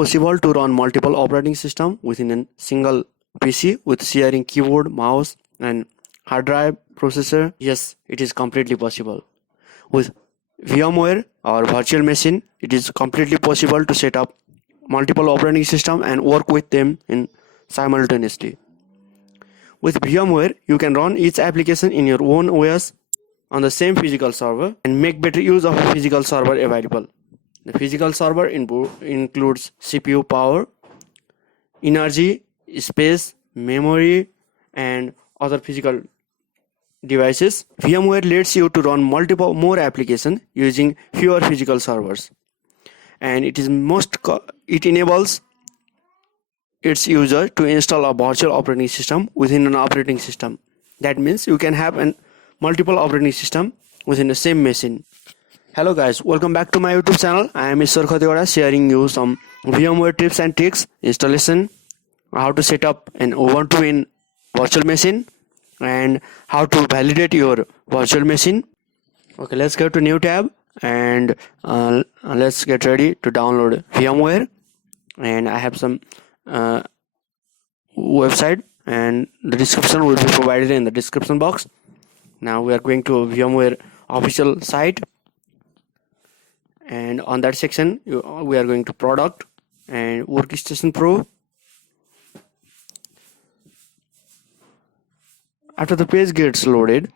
possible to run multiple operating systems within a single PC with sharing keyboard, mouse, and hard drive processor? Yes, it is completely possible. With VMware or virtual machine, it is completely possible to set up multiple operating systems and work with them in simultaneously. With VMware, you can run each application in your own OS on the same physical server and make better use of a physical server available. The physical server includes CPU power, energy, space, memory, and other physical devices. VMware lets you to run multiple more applications using fewer physical servers, and it enables its user to install a virtual operating system within an operating system. That means you can have multiple operating system within the same machine. Hello guys, welcome back to my YouTube channel. I am Ishwar Khatigowda, sharing you some VMware tips and tricks, installation, how to set up an Ubuntu in virtual machine, and how to validate your virtual machine. Okay, let's go to new tab and let's get ready to download VMware. And I have some website, and the description will be provided in the description box. Now we are going to VMware official site, and on that section we are going to product and Workstation Pro. After the page gets loaded,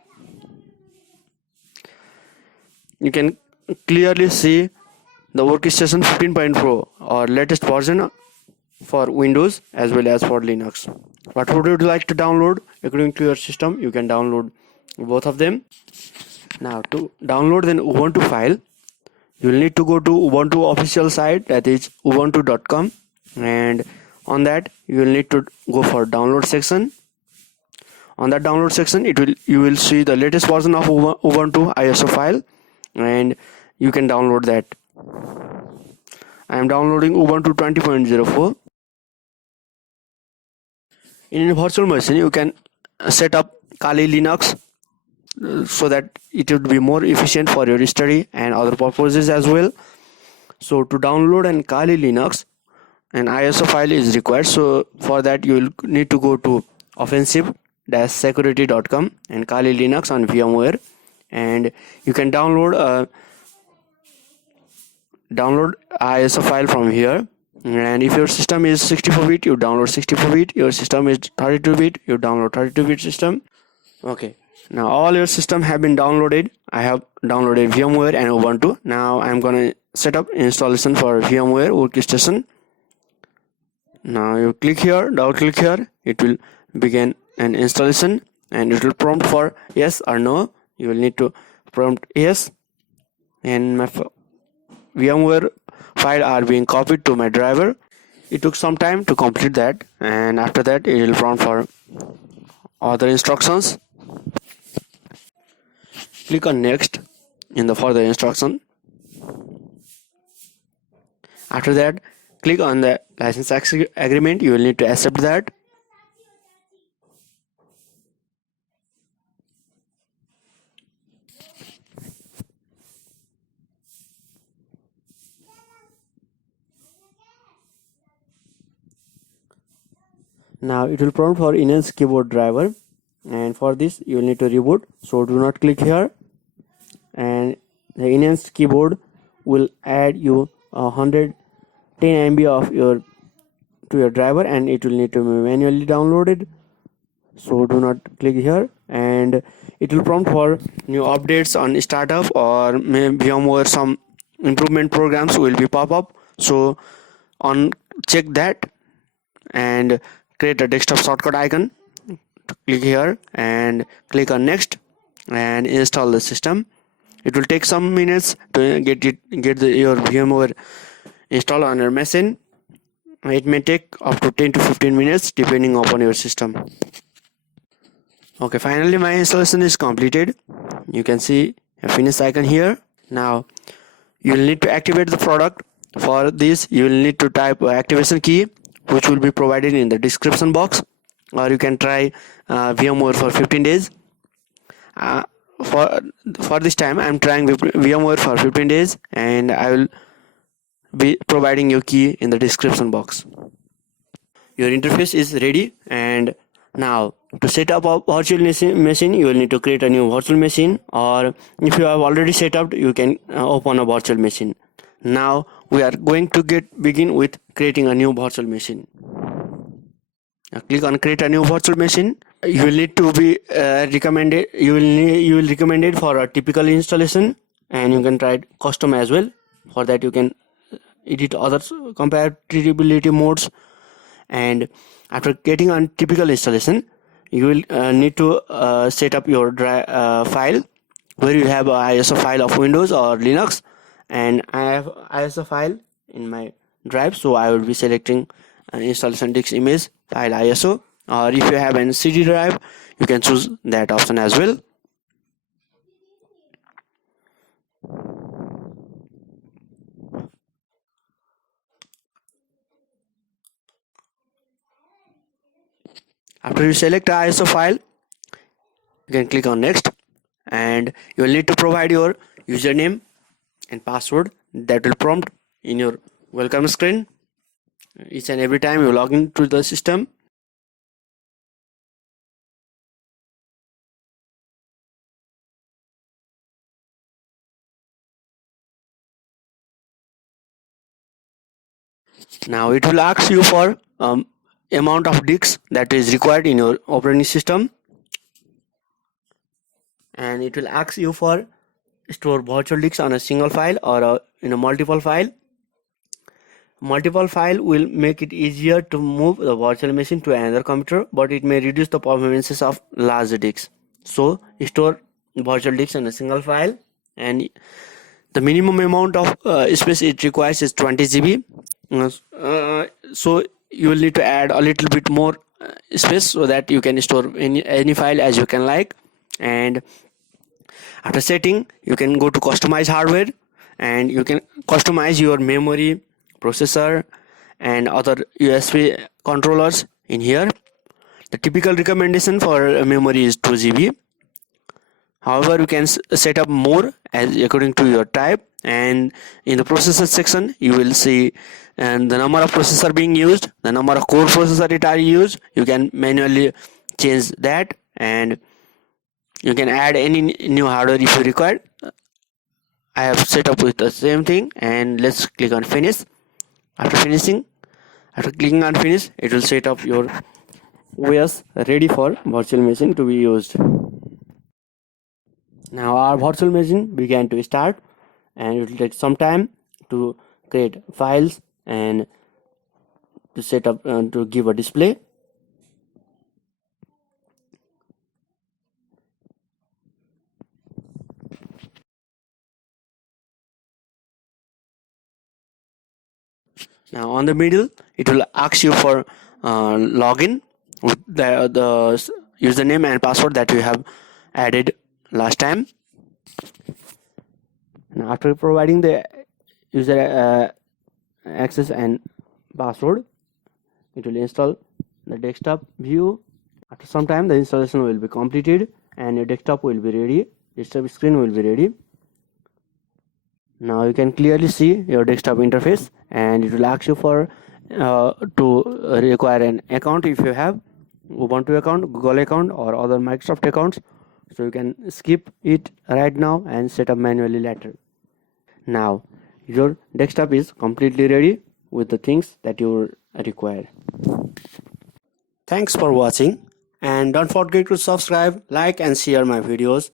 you can clearly see the Workstation 15.4 or latest version for Windows as well as for Linux. What would you like to download according to your system? You can download both of them. Now to download an Ubuntu file, you will need to go to Ubuntu official site, that is ubuntu.com, and on that you will need to go for download section. On that download section, you will see the latest version of Ubuntu ISO file, and you can download that. I am downloading Ubuntu 20.04. In a virtual machine, you can set up Kali Linux so that it would be more efficient for your study and other purposes as well. So to download an Kali Linux, an ISO file is required. So for that you will need to go to offensive-security.com and Kali Linux on VMware, and you can download ISO file from here. And if your system is 64-bit, you download 64-bit. Your system is 32-bit, you download 32-bit system. Okay, now all your system have been downloaded. I have downloaded VMware and Ubuntu. Now I'm gonna set up installation for VMware Workstation. Now you click here, double click here, it will begin an installation, and it will prompt for yes or no. You will need to prompt yes, and my VMware file are being copied to my driver. It took some time to complete that, and after that it will prompt for other instructions. Click on next in the further instruction. After that, click on the license agreement. You will need to accept that. Now it will prompt for enhanced keyboard driver, and for this you will need to reboot. So do not click here, and the enhanced keyboard will add you 110 MB of to your driver, and it will need to be manually downloaded. So do not click here, and it will prompt for new updates on startup or maybe VMware some improvement programs will be pop up. So check that and create a desktop shortcut icon. Click here and click on next and install the system. It will take some minutes to get your VMware installed on your machine. It may take up to 10 to 15 minutes depending upon your system. Okay, finally my installation is completed. You can see a finish icon here. Now you will need to activate the product. For this you will need to type activation key, which will be provided in the description box, or you can try VMware for 15 days. For this time I am trying VMware for 15 days, and I will be providing your key in the description box. Your interface is ready, and now to set up a virtual machine you will need to create a new virtual machine, or if you have already set up you can open a virtual machine. Now we are going to begin with creating a new virtual machine. Now click on create a new virtual machine. You will need to be recommended. You will recommended for a typical installation, and you can try it custom as well. For that you can edit other compatibility modes, and after getting on typical installation you will need to set up your file where you have a ISO file of Windows or Linux, and I have ISO file in my drive, so I will be selecting an installation disk image file ISO, or if you have an CD drive you can choose that option as well. After you select the ISO file, you can click on next, and you will need to provide your username and password that will prompt in your welcome screen each and every time you log into the system. Now it will ask you for amount of disks that is required in your operating system, and it will ask you for store virtual disks on a single file or in a multiple file. Multiple file will make it easier to move the virtual machine to another computer, but it may reduce the performances of large disks. So store virtual disks in a single file, and the minimum amount of space it requires is 20 GB. So you will need to add a little bit more space so that you can store any file as you can like. And after setting you can go to customize hardware, and you can customize your memory, processor and other USB controllers in here. The typical recommendation for memory is 2 GB. However, you can set up more as according to your type, and in the processor section you will see and the number of processor being used, the number of core processor it are used. You can manually change that, and you can add any new hardware if you require. I have set up with the same thing, and let's click on finish. After clicking on finish, it will set up your OS ready for virtual machine to be used. Now our virtual machine began to start, and it will take some time to create files and to set up to give a display. Now on the middle it will ask you for login with the username and password that you have added last time. Now after providing the user access and password, it will install the desktop view. After some time the installation will be completed and your desktop will be ready. Desktop screen will be ready. Now you can clearly see your desktop interface, and it will ask you for to require an account if you have Ubuntu account, Google account or other Microsoft accounts. So you can skip it right now and set up manually later. Now your desktop is completely ready with the things that you require. Thanks for watching, and don't forget to subscribe, like and share my videos.